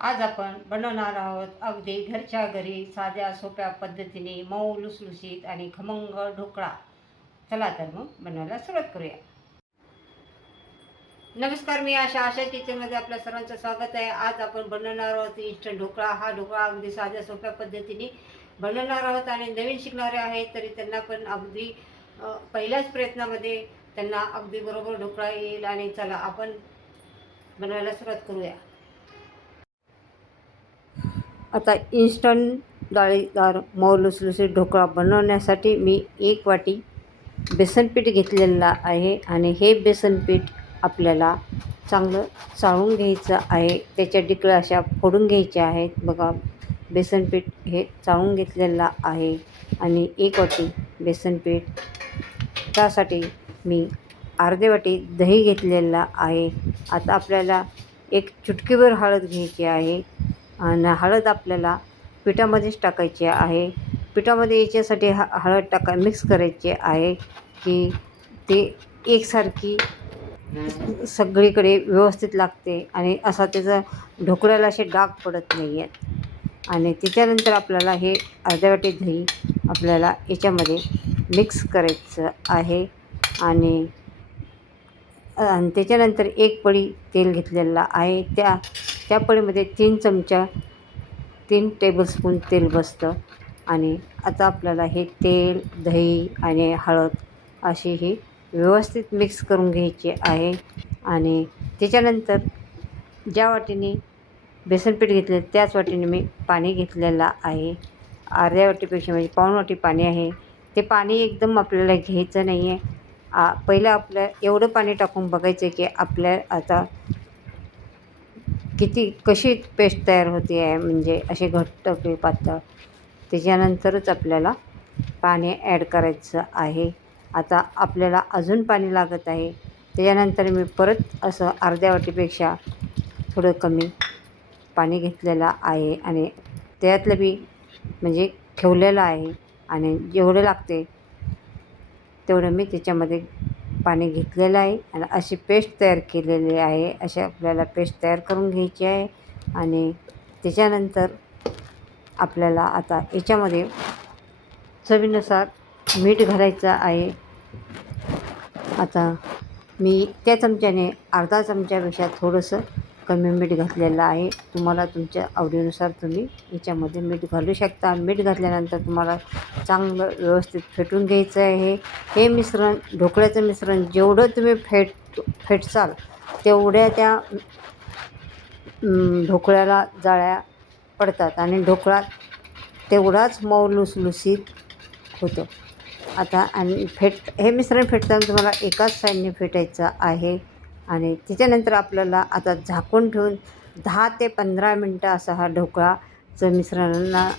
आज आपण बनवणार आहोत अगदी घरच्या घरी साध्या सोप्या पद्धतीने मऊ लुसलुशीत आणि खमंग ढोकळा. चला तर मग बनवायला सुरुवात करूया. नमस्कार मी आशा आशा किचनमध्ये आपल्या सर्वांचं स्वागत आहे. आज आपण बनवणार आहोत इन्स्टंट ढोकळा. हा ढोकळा अगदी साध्या सोप्या पद्धतीने बनवणार आहोत आणि नवीन शिकणारे आहेत तरी त्यांना पण अगदी पहिल्याच प्रयत्नामध्ये त्यांना अगदी बरोबर ढोकळा येईल आणि चला आपण बनवायला सुरुवात करूया. आता इन्स्टंट डाळीदार मऊ लुसलुसीत ढोकळा बनवण्यासाठी मी एक वाटी बेसनपीठ घेतलेलं आहे आणि हे बेसनपीठ आपल्याला चांगलं चाळून घ्यायचं आहे. त्याच्या डिकळ्या अशा फोडून घ्यायच्या आहेत. बघा बेसनपीठ हे चाळून घेतलेलं आहे आणि एक वाटी बेसनपीठ त्यासाठी मी अर्धे वाटी दही घेतलेलं आहे. आता आपल्याला एक चुटकीभर हळद घ्यायची आहे. आणि हळद आपल्याला पिठामध्येच टाकायची आहे. पिठामध्ये याच्यासाठी ह हळद टाका मिक्स करायची आहे की ते एकसारखी सगळीकडे व्यवस्थित लागते आणि असा त्याचा ढोकळ्याला असे डाग पडत नाही आहेत आणि त्याच्यानंतर आपल्याला हे अर्ध्या वाटी दही आपल्याला याच्यामध्ये मिक्स करायचं आहे. आणि आणि त्याच्यानंतर एक पळी तेल घेतलेला आहे. त्या त्या पळीमध्ये तीन चमचा तीन टेबलस्पून तेल बसतं. आणि आता आपल्याला हे तेल दही आणि हळद अशी ही व्यवस्थित मिक्स करून घ्यायची आहे. आणि त्याच्यानंतर ज्या वाटीने बेसनपीठ घेतले त्याच वाटीने मी पाणी घेतलेलं आहे. अर्ध्या वाटीपेक्षा म्हणजे पाऊण वाटी पाणी आहे. ते पाणी एकदम आपल्याला घ्यायचं नाही आहे आ पहिलं आपलं एवढं पाणी टाकून बघायचं की आपल्या आता किती कशी पेस्ट तयार होते आहे म्हणजे असे घट्ट की पातळ त्याच्यानंतरच आपल्याला पाणी ॲड करायचं आहे. आता आपल्याला अजून पाणी लागत आहे. त्याच्यानंतर मी परत असं अर्ध्या वाटीपेक्षा थोडं कमी पाणी घेतलेलं आहे आणि त्यातलं बी म्हणजे ठेवलेलं आहे आणि जेवढं लागते तेवढं मी त्याच्यामध्ये पाणी घेतलेलं आहे आणि अशी पेस्ट तयार केलेली आहे. अशी आपल्याला पेस्ट तयार करून घ्यायची आहे आणि त्याच्यानंतर आपल्याला आता याच्यामध्ये चवीनुसार मीठ घालायचं आहे. आता मी त्या चमच्याने अर्धा चमच्यापेक्षा थोडंसं कमी मीठ घातलेलं आहे. तुम्हाला तुमच्या आवडीनुसार तुम्ही याच्यामध्ये मीठ घालू शकता. मीठ घातल्यानंतर तुम्हाला चांगलं व्यवस्थित फेटून घ्यायचं आहे. हे मिश्रण ढोकळ्याचं मिश्रण जेवढं तुम्ही फेट फेटसाल तेवढ्या त्या ढोकळ्याला जाळ्या पडतात आणि ढोकळा तेवढाच मऊ लुसलुसीत होतो. आता आणि फेट हे मिश्रण फेटताना तुम्हाला एकाच साईडने फेटायचं आहे. आणि त्याच्यानंतर आपल्याला आता झाकून ठेवून दहा ते पंधरा मिनटं असा हा ढोकळाचं मिश्रणांना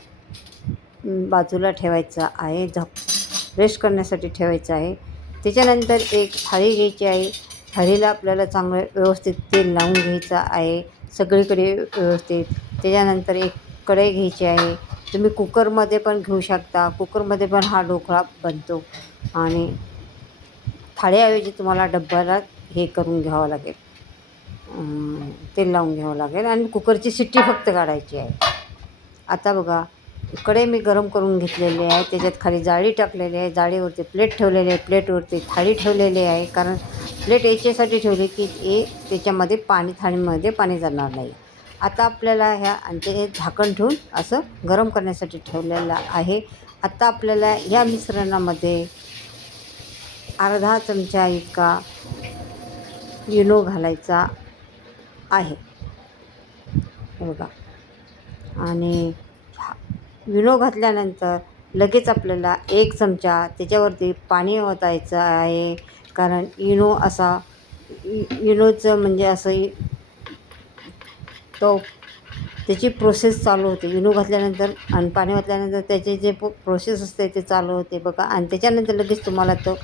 बाजूला ठेवायचा आहे झाक रेस्ट करण्यासाठी ठेवायचं आहे. त्याच्यानंतर एक थाळी घ्यायची आहे. थाळीला आपल्याला चांगलं व्यवस्थित तेल लावून घ्यायचं आहे. सगळीकडे व्यवस्थित. त्याच्यानंतर एक कढई घ्यायची आहे. तुम्ही कुकरमध्ये पण घेऊ शकता. कुकरमध्ये पण हा ढोकळा बनतो. आणि थाळीऐवजी तुम्हाला डब्याला हे करून घ्यावं लागेल. तेल लावून घ्यावं लागेल आणि कुकरची शिट्टी फक्त काढायची आहे. आता बघा इकडे मी गरम करून घेतलेली आहे. त्याच्यात खाली जाळी टाकलेली आहे. जाळीवरती प्लेट ठेवलेली आहे. प्लेटवरती थाळी ठेवलेली आहे. कारण प्लेट याच्यासाठी ठेवली की हे त्याच्यामध्ये पाणी थाळीमध्ये पाणी जाणार नाही. आता आपल्याला ह्या आणि ते झाकण ठेवून असं गरम करण्यासाठी ठेवलेलं आहे. आता आपल्याला ह्या मिश्रणामध्ये अर्धा चमचा इतका इनो घालायचा आहे. बघा. आणि विनो घातल्यानंतर लगेच आपल्याला एक चमचा त्याच्यावरती पाणी ओतायचं आहे. कारण इनो असा इ इनोचं म्हणजे असं तो त्याची प्रोसेस चालू होते. इनो घातल्यानंतर आणि पाणी घातल्यानंतर त्याचे जे प्रोसेस असते ते चालू होते बघा. आणि त्याच्यानंतर लगेच तुम्हाला तो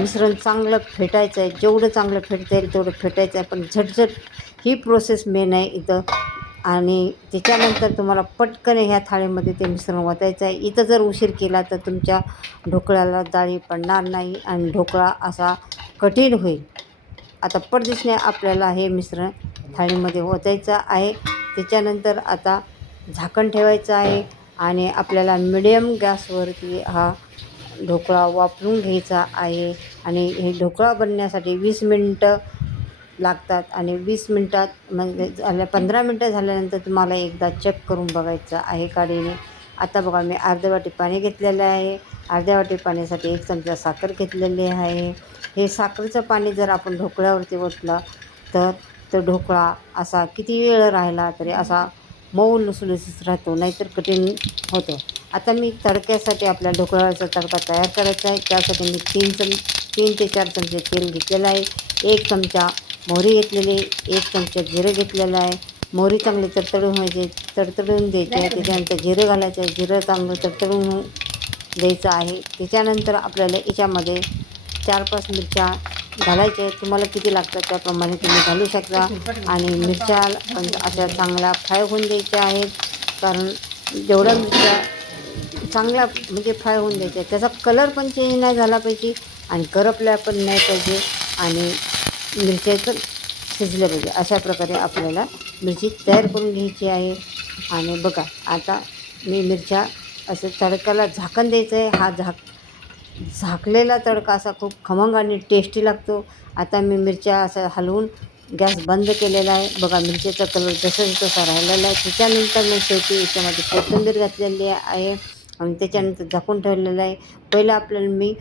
मिश्रण चांगलं फेटायचं आहे जेवढं चांगलं फेटता येईल तेवढं फेटायचं आहे पण झटझट ही प्रोसेस मेन आहे इथं. आणि त्याच्यानंतर तुम्हाला पटकन ह्या थाळीमध्ये ते मिश्रण ओतायचं आहे. इथं जर उशीर केला तर तुमच्या ढोकळ्याला जाळी पडणार नाही आणि ढोकळा असा कठीण होईल. आता पटदिशने आपल्याला हे मिश्रण थाळीमध्ये ओतायचं आहे. त्याच्यानंतर आता झाकण ठेवायचं आहे आणि आपल्याला मिडियम गॅसवरती हा ढोकळा वापरून घ्यायचा आहे. आणि हे ढोकळा बनण्यासाठी वीस मिनटं लागतात. आणि वीस मिनटात म्हणजे झाल्या पंधरा मिनटं झाल्यानंतर तुम्हाला एकदा चेक करून बघायचं आहे काडीने आता बघा मी अर्ध्या वाटी पाणी घेतलेलं आहे. अर्ध्या वाटी पाण्यासाठी एक चमचा साखर घेतलेली आहे. हे साखरेचं पाणी जर आपण ढोकळ्यावरती ओतलं तर तो ढोकळा असा किती वेळ राहिला तरी असा मऊ लुसलुसीत राहतो नाहीतर कठीण होतो. आता मी तडक्यासाठी आपल्या ढोकळ्याचा तडका तयार करायचा आहे. त्यासाठी मी तीन चम तीन ते चार चमचे तेल घेतलेलं आहे. एक चमचा मोहरी घेतलेली आहे. एक चमचा जिरं घेतलेलं आहे. मोहरी चांगली तडतडून व्हायचे तडतडून द्यायची आहे. त्याच्यानंतर जिरं घालायचं आहे. जिरं चांगलं तडतडून द्यायचं आहे. त्याच्यानंतर आपल्याला याच्यामध्ये चार पाच मिरच्या घालायचे. तुम्हाला किती लागतात त्याप्रमाणे तुम्ही घालू शकता. आणि मिरच्या पण अशा चांगल्या फ्राय होऊन द्यायच्या आहेत. कारण जेवढ्या मिरच्या चांगल्या म्हणजे फ्राय होऊन द्यायच्या त्याचा कलर पण चेंज नाही झाला पाहिजे आणि करपल्या पण नाही पाहिजे. आणि मिरच्या पण शिजल्या पाहिजे. अशा प्रकारे आपल्याला मिरची तयार करून घ्यायची आहे. आणि बघा आता मी मिरच्या असं तडकाला झाकण द्यायचं आहे हा झाक झाकलेला तडका असा खूप खमंग आणि टेस्टी लागतो. आता मी मिरच्या असं हलवून गॅस बंद केलेला आहे. बघा मिरचीचा कलर जसं तसा राहिलेला आहे. त्याच्यानंतर मी शेवटी याच्यामध्ये कोथिंबीर घातलेली आहे आणि त्याच्यानंतर झाकून ठेवलेलं आहे. पहिलं आपल्याला मी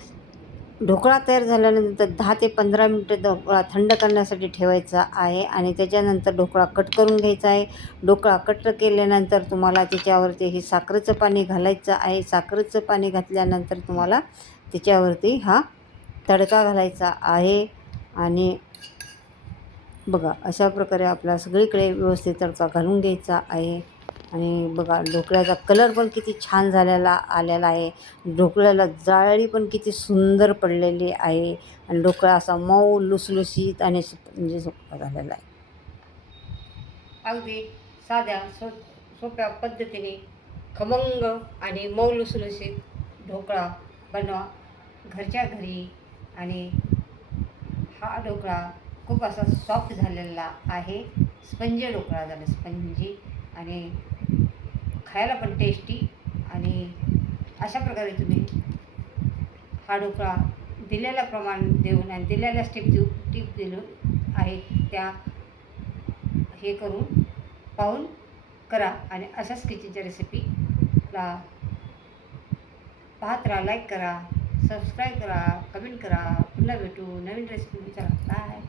ढोकळा तयार झाल्यानंतर दहा ते पंधरा मिनटं ढोकळा थंड करण्यासाठी ठेवायचा आहे आणि त्याच्यानंतर ढोकळा कट करून घ्यायचा आहे. ढोकळा कट केल्यानंतर तुम्हाला त्याच्यावरती हे साखरेचं पाणी घालायचं आहे. साखरेचं पाणी घातल्यानंतर तुम्हाला तिच्यावरती हा तडका घालायचा आहे. आणि बघा अशा प्रकारे आपला सगळीकडे व्यवस्थित तडका घालून घ्यायचा आहे. आणि बघा ढोकळ्याचा कलर पण किती छान झालेला आलेला आहे. ढोकळ्याला जाळी पण किती सुंदर पडलेली आहे. आणि ढोकळा असा मऊ लुसलुसीत आणि म्हणजे सोपा झालेला आहे. अगदी साध्या सो सोप्या पद्धतीने खमंग आणि मऊ लुसलुसीत ढोकळा बनवा. घरच्या घरी आणि हा ढोकळा खूप असा सॉफ्ट झालेला आहे. स्पंजी ढोकळा झाला स्पंजी. आणि खायला पण टेस्टी आणि अशा प्रकारे तुम्ही हा ढोकळा दिलेल्या प्रमाण देऊन आणि दिलेल्या स्टेप देऊ टिप दिलं आहे त्या हे करून पाहून करा. आणि अशाच किचनच्या रेसिपीला पाहत राहा लाईक करा. सबस्क्राईब करा कमेंट करा पुन्हा भेटू नवीन रेसिपी विचारा बाय